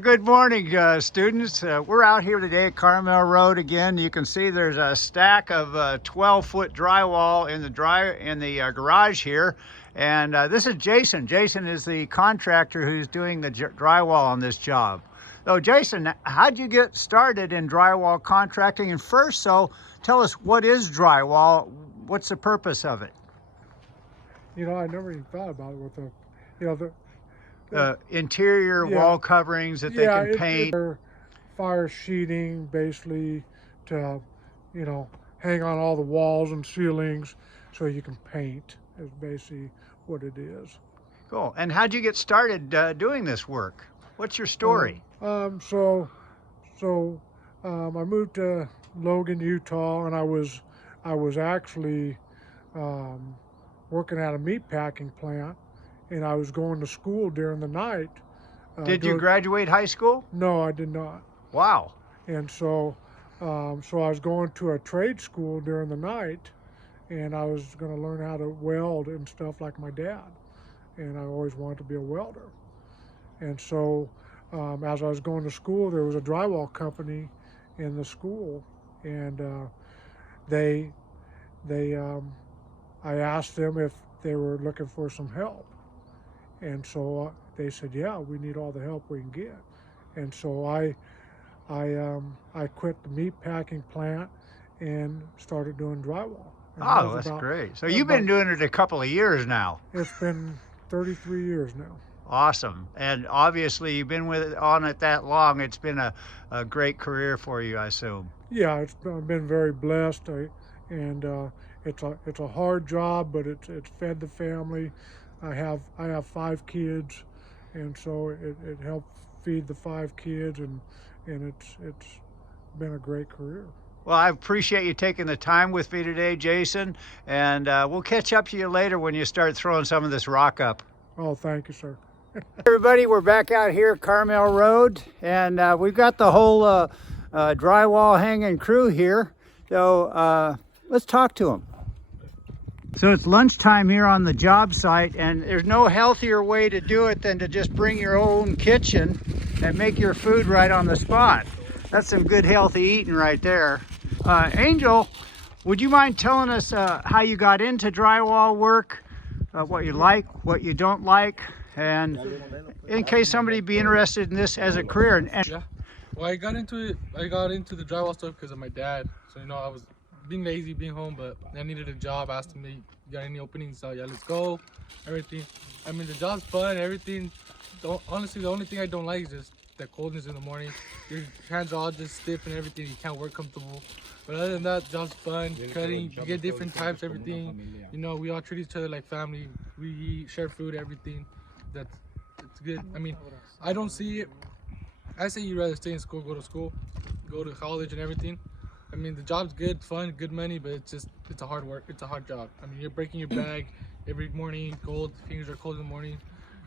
Good morning, students. We're out here today at Carmel Road again. You can see there's a stack of 12-foot drywall in the garage here, and this is Jason. Jason is the contractor who's doing the drywall on this job. So, Jason, how'd you get started in drywall contracting? And first, tell us, what is drywall? What's the purpose of it? You know, I never even thought about it with the interior wall coverings that they can paint. Fire sheeting, basically, to, hang on all the walls and ceilings so you can paint, is basically what it is. Cool. And how'd you get started doing this work? What's your story? I moved to Logan, Utah, and I was actually working at a meat packing plant. And I was going to school during the night. Did you graduate high school? No, I did not. Wow. And so I was going to a trade school during the night, and I was going to learn how to weld and stuff like my dad. And I always wanted to be a welder. And so as I was going to school, there was a drywall company in the school, and I asked them if they were looking for some help. And so they said, yeah, we need all the help we can get. And so I quit the meat packing plant and started doing drywall. And oh, that's great. So you've been doing it a couple of years now. It's been 33 years now. Awesome. And obviously you've been on it that long. It's been a great career for you, I assume. Yeah, I've been very blessed. It's a hard job, but it's fed the family. I have 5 kids, and so it helped feed the 5 kids, and it's been a great career. Well, I appreciate you taking the time with me today, Jason, and we'll catch up to you later when you start throwing some of this rock up. Oh, thank you, sir. Everybody, we're back out here at Carmel Road, and we've got the whole drywall hanging crew here, so let's talk to them. So it's lunchtime here on the job site, and there's no healthier way to do it than to just bring your own kitchen and make your food right on the spot. That's some good healthy eating right there. Angel, would you mind telling us how you got into drywall work, what you like, what you don't like, and in case somebody be interested in this as a career? Yeah, well, I got into the drywall stuff because of my dad. So I was being lazy, being home, but I needed a job. Asked me, you got any openings? So yeah, let's go. Everything. I mean, the job's fun, everything. Honestly, the only thing I don't like is just the coldness in the morning. Your hands are all just stiff and everything. You can't work comfortable. But other than that, job's fun. Cutting, you get different types, everything. We all treat each other like family. We share food, everything. It's good. I mean, I don't see it. I say you'd rather stay in school, go to college and everything. I mean, the job's good, fun, good money, but it's a hard work. It's a hard job. I mean, you're breaking your bag every morning, cold, fingers are cold in the morning.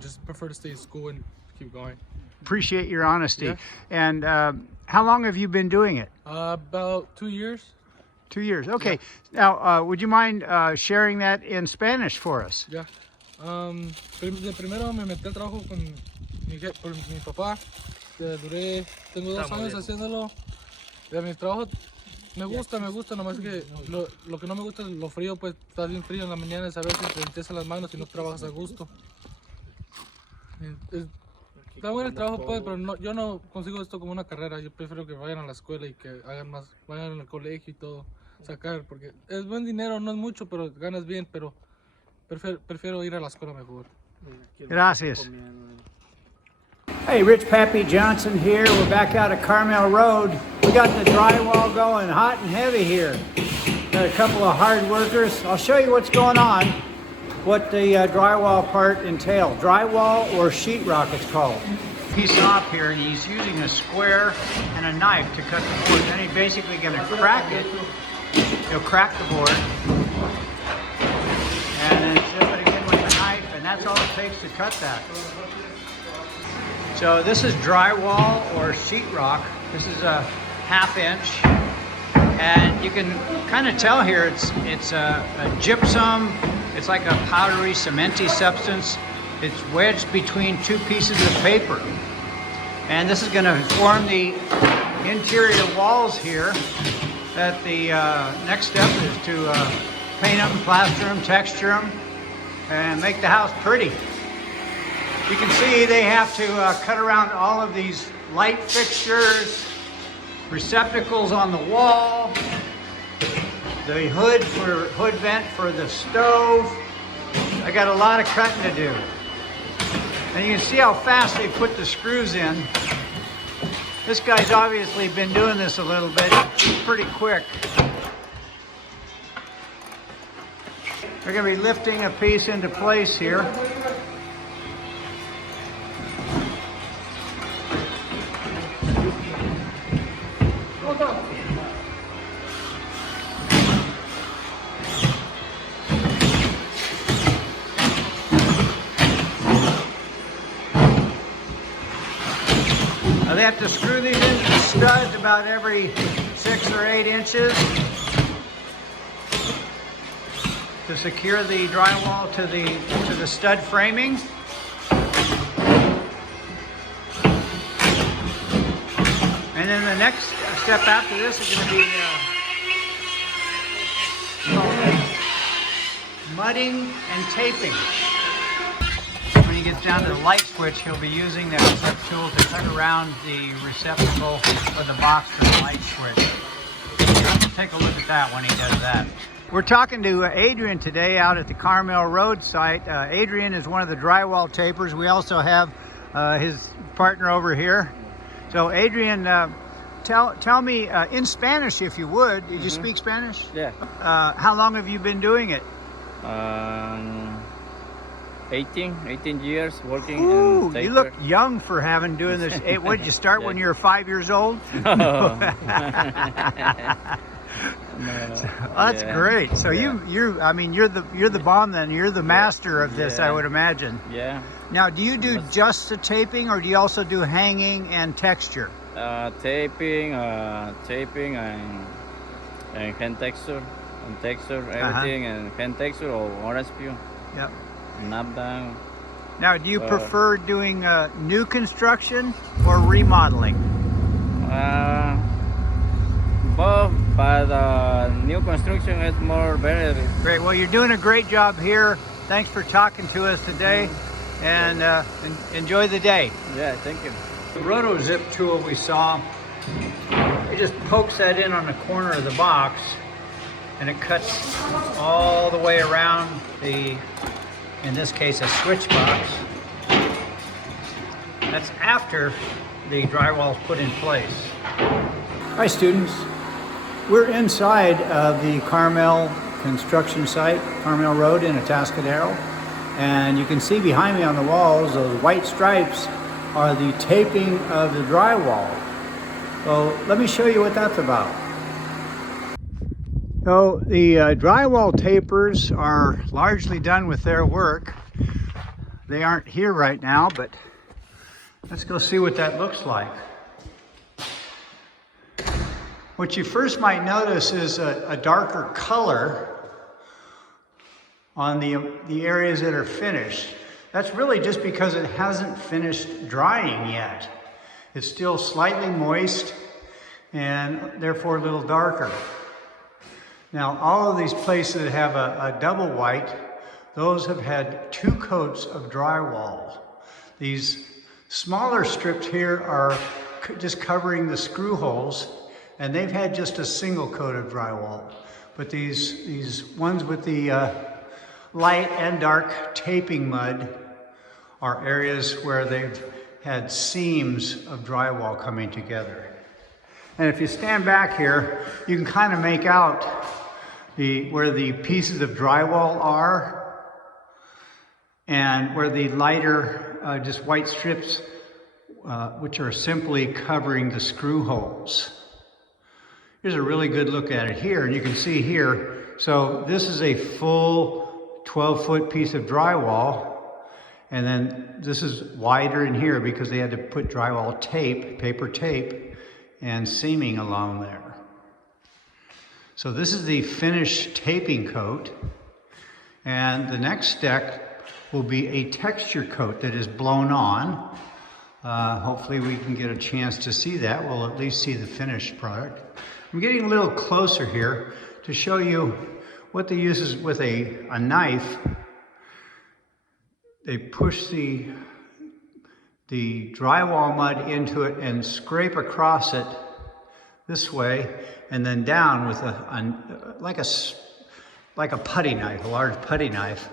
Just prefer to stay in school and keep going. Appreciate your honesty. Yeah. And how long have you been doing it? About 2 years. 2 years, okay. Yeah. Now, would you mind sharing that in Spanish for us? Yeah. De primero me metí al trabajo con mi papá. Tengo 2 años haciéndolo. De mi trabajo me gusta, nomás que lo que no me gusta es lo frío, pues está bien frío en la mañana, a veces te empiezan las manos y no trabajas a gusto. Está bueno el trabajo, pues, pero yo no consigo esto como una carrera. Yo prefiero que vayan a la escuela y que vayan al colegio y todo, sacar, porque es buen dinero, no es mucho, pero ganas bien, pero prefiero ir a la escuela mejor. Gracias. Hey, Rich Pappy Johnson here. We're back out at Carmel Road. We got the drywall going hot and heavy here. Got a couple of hard workers. I'll show you what's going on, what the drywall part entails. Drywall, or sheetrock it's called. Piece off here, and he's using a square and a knife to cut the board. Then he's basically going to crack it. He'll crack the board. And then zip it again with the knife, and that's all it takes to cut that. So this is drywall or sheetrock. This is a 1/2 inch, and you can kind of tell here it's a gypsum. It's like a powdery, cementy substance. It's wedged between 2 pieces of paper. And this is going to form the interior walls here. That the next step is to paint them, plaster them, texture them, and make the house pretty. You can see they have to cut around all of these light fixtures, receptacles on the wall, the hood vent for the stove. I got a lot of cutting to do. And you can see how fast they put the screws in. This guy's obviously been doing this a little bit. It's pretty quick. We're going to be lifting a piece into place here. They have to screw these into the studs about every 6 or 8 inches to secure the drywall to the stud framing. And then the next step after this is going to be mudding and taping. When he gets down to the light switch, he'll be using that step tool to cut around the receptacle for the box for the light switch. Let's take a look at that when he does that. We're talking to Adrian today out at the Carmel Road site. Adrian is one of the drywall tapers. We also have his partner over here. So Adrian, tell me in Spanish, if you would. Did you speak Spanish? Yeah. How long have you been doing it? 18 years working. Ooh, in taper. you look young for doing this. What did you start when you were 5 years old? No. That's great. So you're the bomb then. You're the master of this, I would imagine. Yeah. Now, do you do just the taping, or do you also do hanging and texture? Taping and hand texture, everything, and hand texture or orange peel. Yep. Knob down. Now, do you prefer doing new construction or remodeling? Both, but new construction is more better. Great. Well, you're doing a great job here. Thanks for talking to us today, and enjoy the day. Yeah, thank you. The roto zip tool we saw, it just pokes that in on the corner of the box, and it cuts all the way around the, in this case, a switch box. That's after the drywall is put in place. Hi students, we're inside of the Carmel construction site, Carmel Road in Atascadero, and you can see behind me on the walls, those white stripes are the taping of the drywall. So let me show you what that's about. So the drywall tapers are largely done with their work. They aren't here right now, but let's go see what that looks like. What you first might notice is a darker color on the areas that are finished. That's really just because it hasn't finished drying yet. It's still slightly moist and therefore a little darker. Now, all of these places that have a double white, those have had 2 coats of drywall. These smaller strips here are just covering the screw holes, and they've had just a single coat of drywall. But these ones with the light and dark taping mud are areas where they've had seams of drywall coming together. And if you stand back here, you can kind of make out where the pieces of drywall are and where the lighter, just white strips, which are simply covering the screw holes. Here's a really good look at it here, and you can see here, so this is a full 12-foot piece of drywall, and then this is wider in here because they had to put drywall tape, paper tape, and seaming along there. So this is the finished taping coat, and the next step will be a texture coat that is blown on. Hopefully we can get a chance to see that. We'll at least see the finished product. I'm getting a little closer here to show you what they use is with a knife. They push the drywall mud into it and scrape across it this way and then down with like a putty knife, a large putty knife,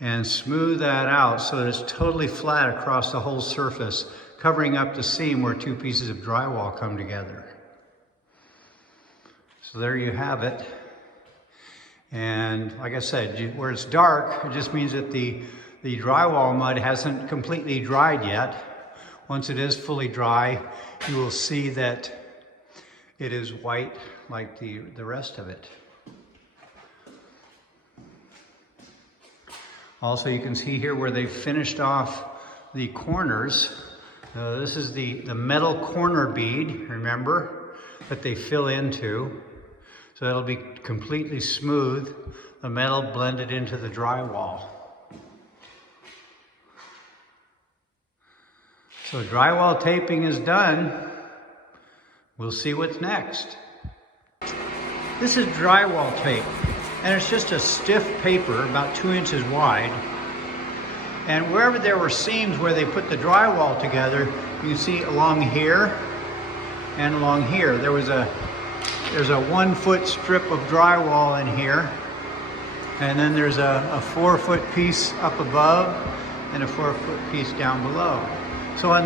and smooth that out so that it's totally flat across the whole surface, covering up the seam where two pieces of drywall come together. So there you have it. And like I said, where it's dark, it just means that the drywall mud hasn't completely dried yet. Once it is fully dry, you will see that it is white like the rest of it. Also, you can see here where they've finished off the corners. This is the metal corner bead, remember, that they fill into. So it'll be completely smooth, the metal blended into the drywall. So drywall taping is done. We'll see what's next. This is drywall tape, and it's just a stiff paper about 2 inches wide. And wherever there were seams where they put the drywall together, you can see along here and along here. There's a 1 foot strip of drywall in here, and then there's a 4 foot piece up above and a 4 foot piece down below. So on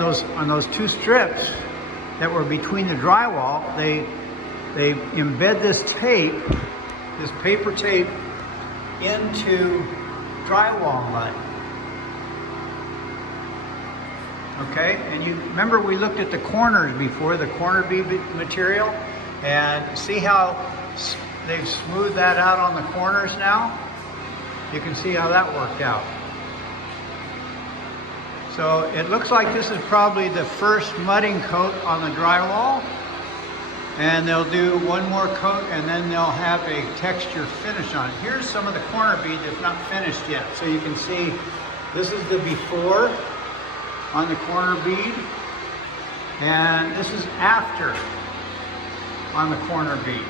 those 2 strips that were between the drywall, they embed this tape, this paper tape, into drywall mud. Okay, and you remember we looked at the corners before, the corner bead material, and see how they've smoothed that out on the corners now? You can see how that worked out. So it looks like this is probably the first mudding coat on the drywall, and they'll do 1 more coat and then they'll have a texture finish on it. Here's some of the corner bead that's not finished yet. So you can see this is the before on the corner bead, and this is after on the corner bead.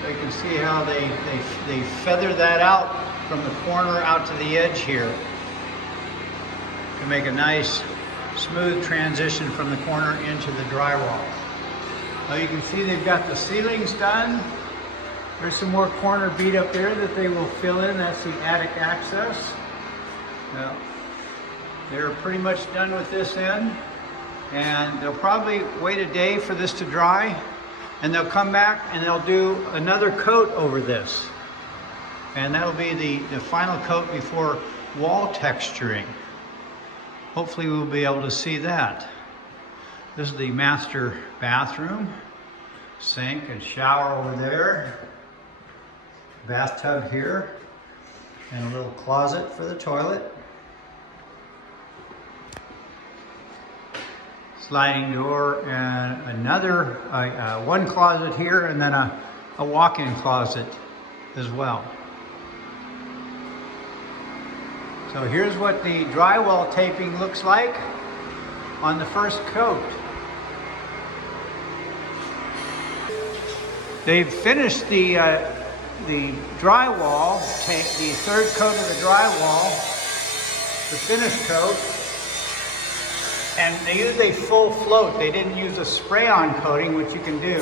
So you can see how they feather that out from the corner out to the edge here to make a nice smooth transition from the corner into the drywall. Now you can see they've got the ceilings done. There's some more corner bead up there that they will fill in. That's the attic access. Now, they're pretty much done with this end, and they'll probably wait a day for this to dry, and they'll come back and they'll do another coat over this. And that'll be the final coat before wall texturing. Hopefully we'll be able to see that. This is the master bathroom. Sink and shower over there. Bathtub here. And a little closet for the toilet. Sliding door and another, one closet here, and then a walk-in closet as well. So here's what the drywall taping looks like on the first coat. They've finished the drywall, the third coat of the drywall, the finished coat, and they used a full float. They didn't use a spray-on coating, which you can do.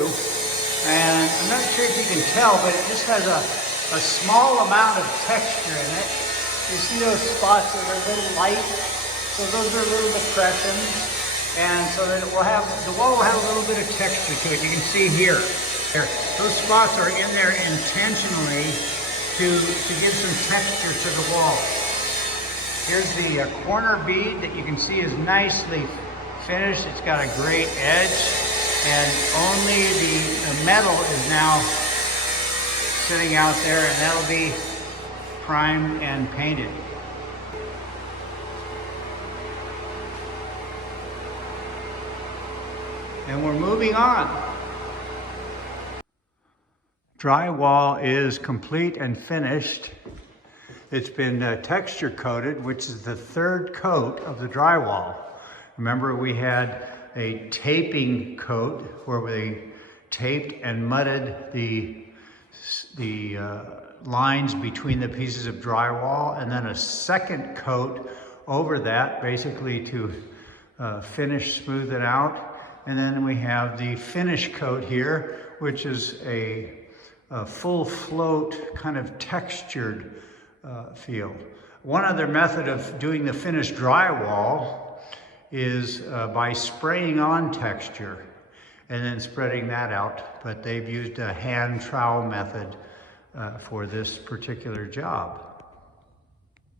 And I'm not sure if you can tell, but it just has a small amount of texture in it. You see those spots that are a little light? So those are little depressions. And so that the wall will have a little bit of texture to it. You can see here. Those spots are in there intentionally to give some texture to the wall. Here's the corner bead that you can see is nicely finished. It's got a great edge, and only the metal is now sitting out there, and that'll be primed and painted. And we're moving on. Drywall is complete and finished. It's been texture coated, which is the third coat of the drywall. Remember, we had a taping coat where we taped and mudded the lines between the pieces of drywall, and then a second coat over that, basically to finish, smooth it out. And then we have the finish coat here, which is a full float, kind of textured feel. One other method of doing the finished drywall is by spraying on texture and then spreading that out. But they've used a hand trowel method for this particular job.